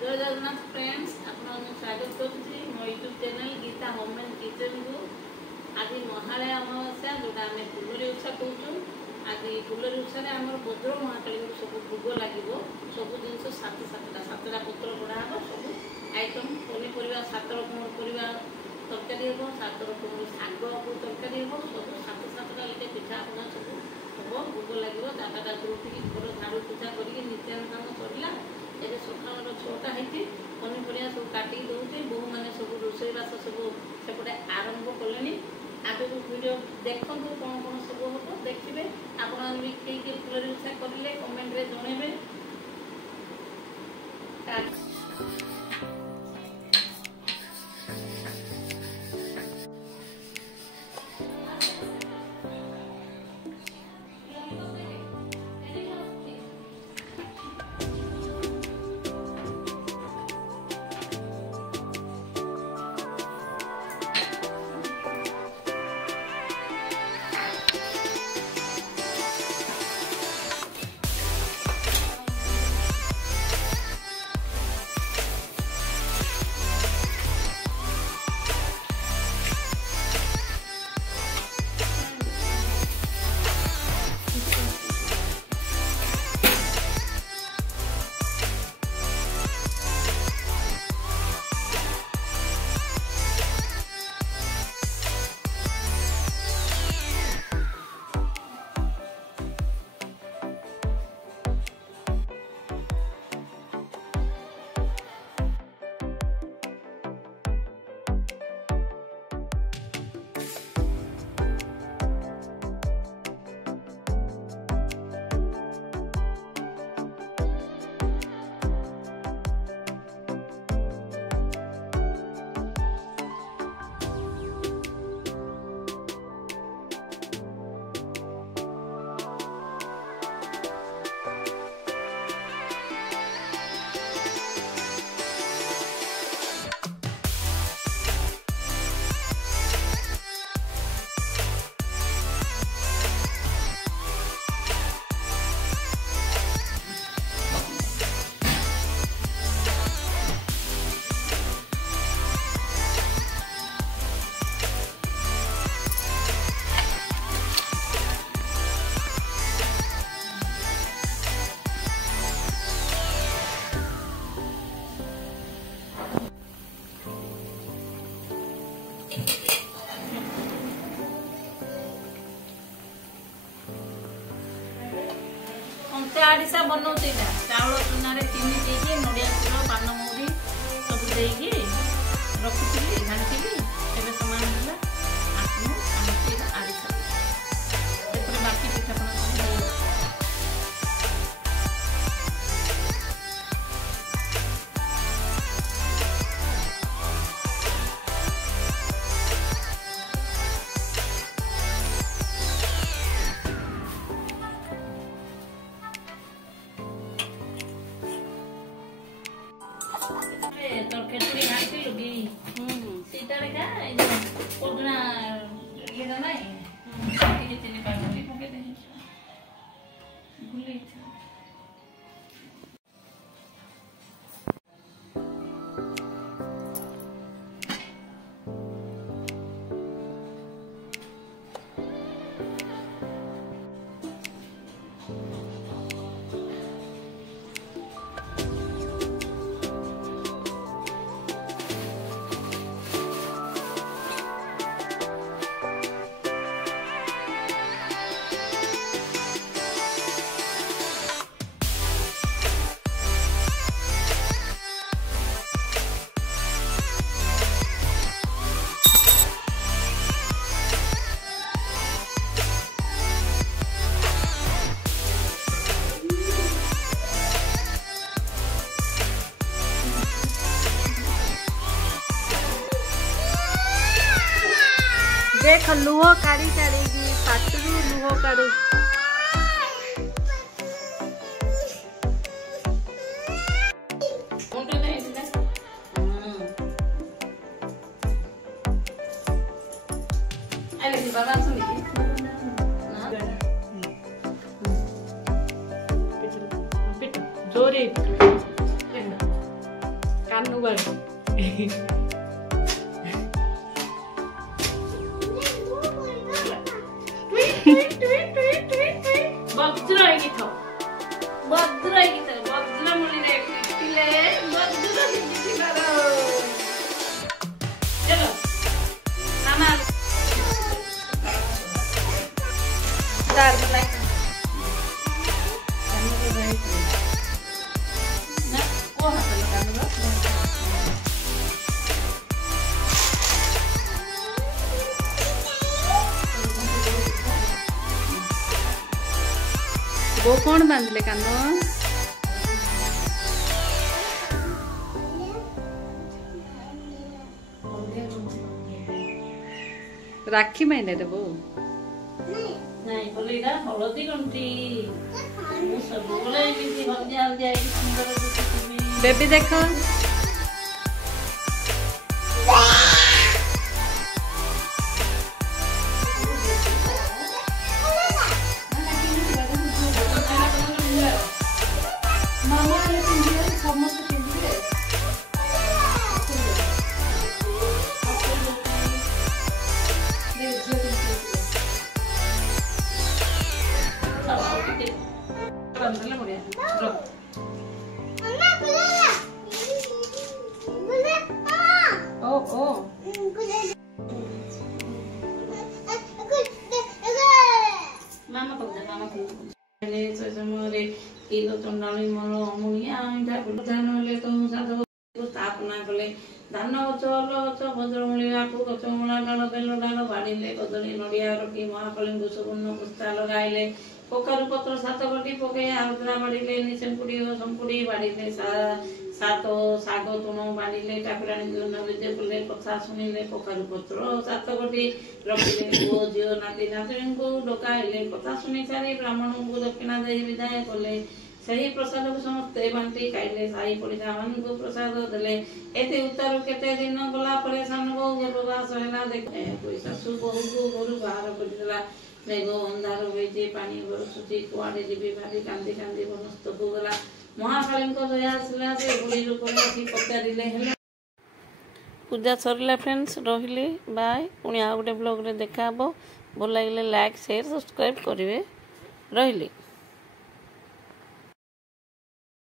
जय जगन्नाथ फ्रेंड्स, आपको स्वागत करुँची मो YouTube channel Geeta home and kitchen को। आज महालय अमावस्या जोटा आम फुलरी ओषा कहूँ। आज फुलरी ओषा आम भद्र महाकाली सब भोग लगे सब जिन सातटा पत्र गढ़ा हम सब आइटम पनीपरिया 7 रकम परिवा तरकारी हम 7 रकम शाग को तरकारी हम सब 7 लेके पिठा पना सब हम भोग लगे। दादा उठिकी घर झाड़ू पूजा करके नित्यान काम सरला। ଏବେ ସକାଳର 6ଟା ହେଇଛି। ପନିପରିବା ସବୁ କାଟିକି ଦେଉଛି। ବୋହୂମାନେ ସବୁ ରୋଷେଇବାସ ସବୁ ସେପଟେ ଆରମ୍ଭ କଲେଣି। ଆଗକୁ ଭିଡ଼ିଓ ଦେଖନ୍ତୁ କ'ଣ କ'ଣ ସବୁ ହେବ ଦେଖିବେ। ଆପଣମାନେ ବି କିଏ କିଏ ଫୁଲରି ଓଷା କରିଲେ କମେଣ୍ଟରେ ଜଣାଇବେ। आड़िशा बनौती चाउल चूना चीनी देकी नड़िया फूल पान मौरी सब देकी रखुली घाटी एवं सामान है आड़िशा बाकी पिठापना खेचुड़ी घाटी लुगी सीता रेखा कोदना ये ना ये चीनी पानी पके दे भूली देख लुह काढ़ी काढ़ी पाटरू लुह काढ़ी जोरी कानू बाड़ी वज्र गीत वज्र गीत वज्र मुनि वज्र चलो नाना वो कौन बांधले कान राखी माइले रे वो नहीं बोले ना हलदी गंठी मु सब बोले कि हल्दी हल्दी आई सुंदर दिखती बेबी देखो स्थापना कले धान गच अल गच भद्रमूली आखु गच मूला डाल बेल डाल बाड़े कदली नड़िया रखी महाकाली सुवर्ण पुस्ता लगाइले कखारु पत्र 7 गटी पके आउद्रा बाड़े निचंकुड़ी संकुड़ी बाड़े सात शाग तुण बाड़े ठाकुराणी नैवेद्य कले कथा शुणिले कखारु पत्र 7 गटी रखिले पुओ झील नाती नातुणी को डकाइले कथा शुणी सारी ब्राह्मण को दक्षिणा दे विदाय कले सही प्रसाद को समस्ते बांटी खाइले साई पड़िसा मान को प्रसाद देले एते उत्तर केते दिन गला परे सान बहु गर्भवास हैला देखे कोई सासु बहु को घर बाहर कर देला मेघ अंधार होइजे पानी बरसुची कुआडे जीवी भारी कांदी कांदी बनस्त को गला महाकाली को दया आसला से गुड़ी रूप में आसी पकारिले हेला पूजा सरला फ्रेंड्स रहिली बाय पुनी आ गोटे ब्लॉग रे देखाबो भल लागले लाइक शेयर सब्सक्राइब करिवे रहिली।